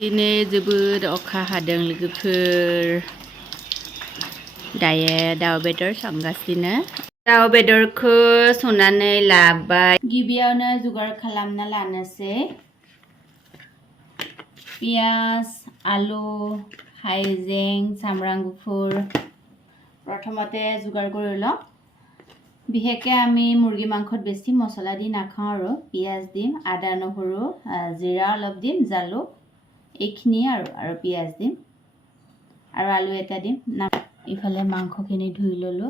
दिनै जोबोद अखा हादों लोगोफोर दायो दाउ बेदर संगासिनो दाउ बेदरखौ संनानै लाबाय गिबियावनो जुगार खालामना लानोसै पियाज आलु हाइजें सामब्राम गुफुर प्रथमते जुगार কৰি লওঁ বিশেষকৈ আমি মুৰ্গী মাংসত বেছি মছলা দি নাখাওঁ আৰু পিয়াজ দিম আদা নহৰু জিৰা অলপ দিম জালুক এইখিনি আৰু পিয়াজ দিম আৰু আলু এটা দিম ইফালে মাংসখিনি ধুই ললো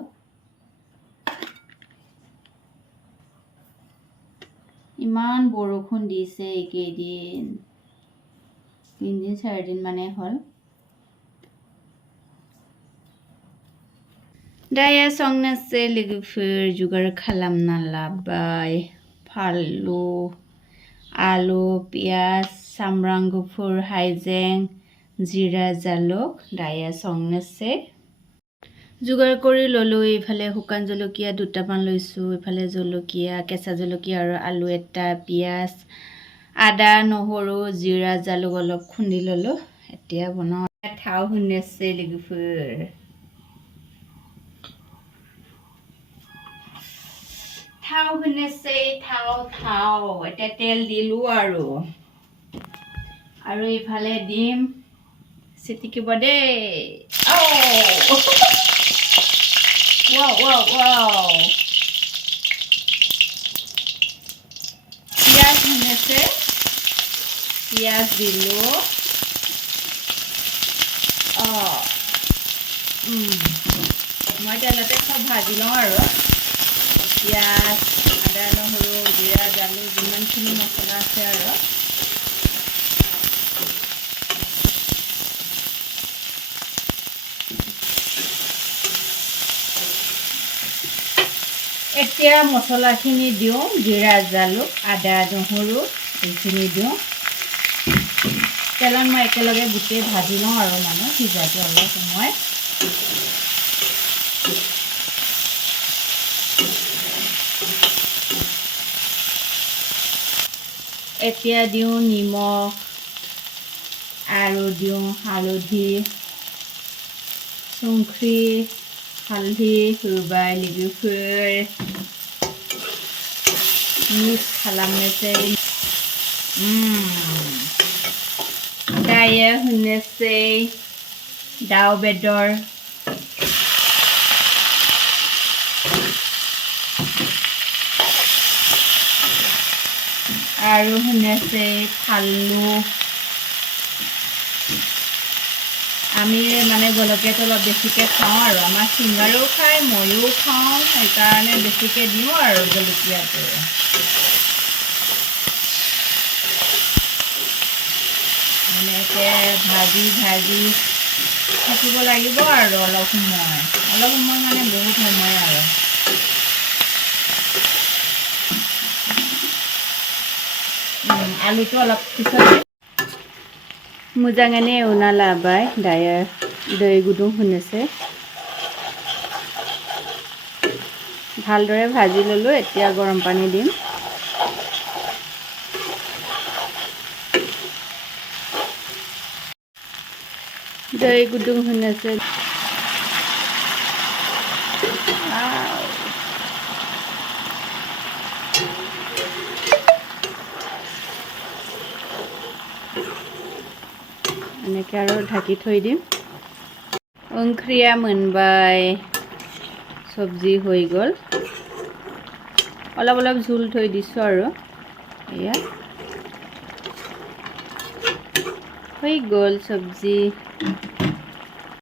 ইমান বৰষুণ দিছে এইকেইদিন 3 দিন 4 দিন মানে হ'ল दाया संनोसै लोगोफोर जुगार खालामना लाबाय फानलु आलु पियाज सामब्राम गुफुर हाइजें जिरा जालुक दाया संनोसै जुगार কৰি ললো ইফালে শুকান জলকীয়া দুটামান লৈছো ইফালে জলকীয়া কেঁচা জলকীয়া আৰু আলু এটা পিয়াজ আদা নহৰু জিৰা জালুক অলপ খুন্দি ললো এতিয়া বনাও থাও হুনেছে লোগোফোৰ থাও হুনেছে থাও এটা তেল দিলো আৰু ইফালে দিম সিটিকিব দে wow পিয়াজ হুনেছে পিয়াজ দিলো মই তেলতে সব ভাজি লওঁ আৰু পিয়াজ আদা নহৰু জিৰা জালুক যিমানখিনি মছলা আছে আৰু এতিয়া মছলাখিনি দিওঁ জিৰা জালুক আদা নহৰু এইখিনি দিওঁ তেলত মই একেলগে গোটেই ভাজি লওঁ আৰু মানে সিজাটো অলপ সময় এতিয়া দিওঁ নিমখ আৰু দিওঁ হালধি সংখ্ৰি হালধি होबाय लोगोफोर मिक्स खालामनोसै दायो होनोसै दाउ बेदर আৰু होनोसै फानलु আমি মানে জলকীয়াটো অলপ বেছিকৈ খাওঁ আৰু আমাৰ সিংগাৰেও খায় ময়ো খাওঁ সেইকাৰণে বেছিকৈ দিওঁ আৰু জলকীয়াটো এনেকৈ ভাজি থাকিব লাগিব আৰু অলপ সময় মানে বহুত সময় আৰু आलुखौ अलप पिছত मोजाङैनो एवना लाबाय दायो दै गुदुं होनोसै ভালদৰে ভাজি ললো এতিয়া গৰম পানী দিম दै गुदुं होनोसै এনেকৈ আৰু ঢাকি থৈ দিম ओंख्रिया मोनबाय सब्जी হৈ গ'ল অলপ ঝোল থৈ দিছো আৰু এয়া হৈ গ'ল सब्जी